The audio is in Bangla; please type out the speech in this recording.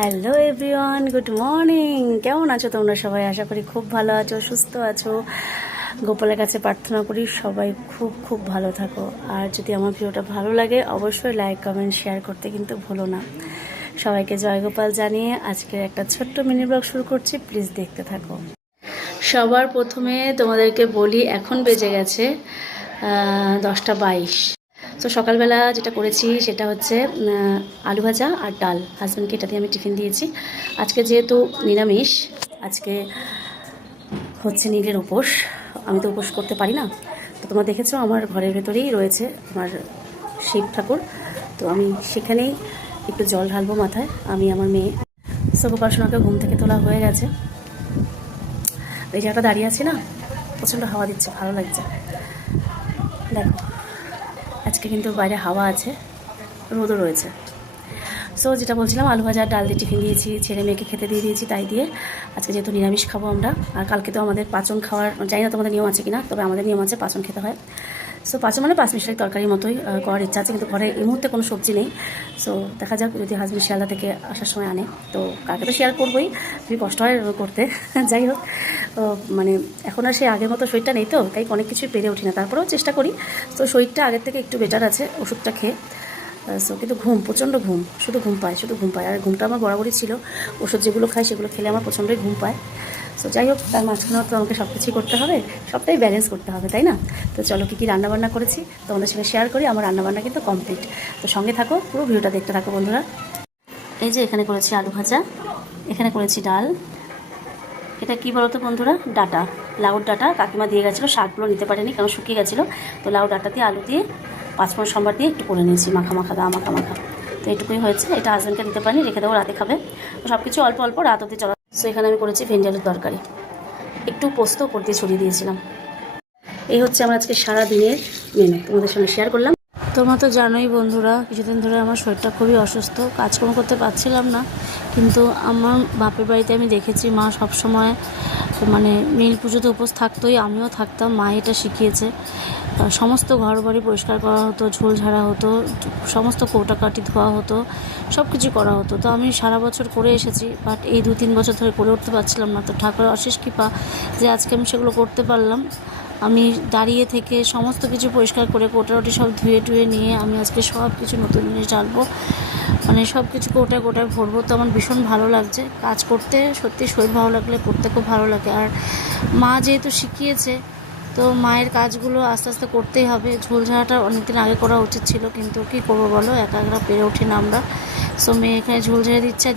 Hello everyone, good morning. কেমন আছো তোমরা সবাই? আশা করি খুব ভালো আছো, সুস্থ আছো। গোপালের কাছে প্রার্থনা করি সবাই খুব খুব ভালো থাকো। আর যদি আমার ভিডিওটা ভালো লাগে অবশ্যই লাইক কমেন্ট শেয়ার করতে কিন্তু ভুলো না। সবাইকে জয় গোপাল জানিয়ে আজকে একটা ছোট্ট মিনি ব্লগ শুরু করছি, প্লিজ দেখতে থাকো। সবার প্রথমে তোমাদেরকে বলি, এখন বেজে গেছে 10:22। তো সকালবেলা যেটা করেছি সেটা হচ্ছে আলু ভাজা আর ডাল। হাজব্যান্ডকে এটা দিয়ে আমি টিফিন দিয়েছি। আজকে যেহেতু নিরামিষ, আজকে হচ্ছে নীলের উপোস। আমি তো উপোস করতে পারি না, তো তোমরা দেখেছো আমার ঘরের ভেতরেই রয়েছে আমার শিব ঠাকুর। তো আমি সেখানেই একটু জল ঢালবো মাথায়, আমি আমার মেয়ে। সব উপাসনাকে ঘুম থেকে তোলা হয়ে গেছে। এই জায়গাটা দাঁড়িয়ে আছি না, প্রচণ্ড হাওয়া দিচ্ছে, ভালো লাগছে। দেখো আজকে কিন্তু বাইরে হাওয়া আছে, রোদও রয়েছে। সো যেটা বলছিলাম, আলু ভাজা ডাল দিয়ে টিফিন দিয়েছি, ছেলে মেয়েকে খেতে দিয়ে দিয়েছি। তাই দিয়ে আজকে যেহেতু নিরামিষ খাবো আমরা, আর কালকে তো আমাদের পাচন খাওয়ার, জানি না তোমাদের নিয়ম আছে কিনা, তবে আমাদের নিয়ম আছে, পাচন খেতে হয়। সো পাচন মানে 5 মিশালি তরকারির মতোই করার ইচ্ছা আছে, কিন্তু ঘরে এই মুহূর্তে কোনো সবজি নেই। সো দেখা যাক, যদি হাজব্যান্ড শিয়ালদা থেকে আসার সময় আনে, তো কালকে তো শেয়ার করবোই, খুবই কষ্ট হয় করতে। যাই হোক, মানে এখন আর সেই আগের মতো শরীরটা নেই, তো তাই অনেক কিছুই পেরে উঠি না, তারপরেও চেষ্টা করি। তো শরীরটা আগের থেকে একটু বেটার আছে ওষুধটা খেয়ে। সো কিন্তু প্রচণ্ড ঘুম, শুধু ঘুম পায়। আর ঘুমটা আমার বরাবরই ছিল, ওষুধ যেগুলো খাই সেগুলো খেলে আমার প্রচণ্ডই ঘুম পায়। সো যাই হোক, তার মাঝখানেও তো আমাকে সব কিছুই করতে হবে, সবটাই ব্যালেন্স করতে হবে, তাই না? তো চলো, কী রান্নাবান্না করেছি তোমাদের সঙ্গে শেয়ার করি। আমার রান্নাবান্না কিন্তু কমপ্লিট, তো সঙ্গে থাকো, পুরো ভিডিওটা দেখতে থাকো বন্ধুরা। এই যে এখানে করেছি আলু ভাজা, এখানে করেছি ডাল। এটা কি বলো তো বন্ধুরা, ডাটা, লাউর ডাটা কাকিমা দিয়ে গেছিলো, শাকগুলো নিতে পারেনি কারণ শুকিয়ে গেছিলো। তো লাউ ডাটা দিয়ে আলু দিয়ে 5 সম্বার দিয়ে একটু করে নিয়েছি, মাখা মাখা। তো এটুকুই হয়েছে, এটা হাজব্যান্ডকে দিতে পারিনি, রেখে দেবো, রাতে খাবে। তো সব কিছু অল্প অল্প রাত অবধি চলা। সো এখানে আমি করেছি ভেন্ডি আলুর তরকারি, একটু পোস্ত উপর দিয়ে ছড়িয়ে দিয়েছিলাম। এই হচ্ছে আমার আজকে সারা দিনের মেনু, তোমাদের সঙ্গে শেয়ার করলাম। তোমরা তো জানোই বন্ধুরা, কিছুদিন ধরে আমার শরীরটা খুবই অসুস্থ, কাজকর্ম করতে পারছিলাম না। কিন্তু আমার বাপের বাড়িতে আমি দেখেছি মা সবসময় মানে নীল পুজোতে উপোস থাকতোই, আমিও থাকতাম। মা এটা শিখিয়েছে। সমস্ত ঘর বাড়ি পরিষ্কার করা হতো, ঝোল ঝাড়া হতো, সমস্ত কৌটাকাটি ধোয়া হতো, সব কিছু করা হতো। তো আমি সারা বছর করে এসেছি, বাট এই 2-3 বছর ধরে করে উঠতে পারছিলাম না। তো ঠাকুরের অশেষ কৃপা যে আজকে আমি সেগুলো করতে পারলাম। আমি দাঁড়িয়ে থেকে সমস্ত কিছু পরিষ্কার করে কোটারুটি সব ধুয়ে নিয়ে আমি আজকে সব কিছু নতুন জিনিস ঢালবো, মানে সব কিছু কোটায় ভরবো। তো আমার ভীষণ ভালো লাগছে কাজ করতে, সত্যি শরীর ভালো লাগলে করতে খুব ভালো লাগে। আর মা যেহেতু শিখিয়েছে, তো মায়ের কাজগুলো আস্তে আস্তে করতেই হবে। ঝোল ঝাড়াটা অনেকদিন আগে করা উচিত ছিল, কিন্তু কী করবো বলো, একা পেরে উঠি না আমরা। সো মেয়ে এখানে ঝোল ঝাড়া দিচ্ছে।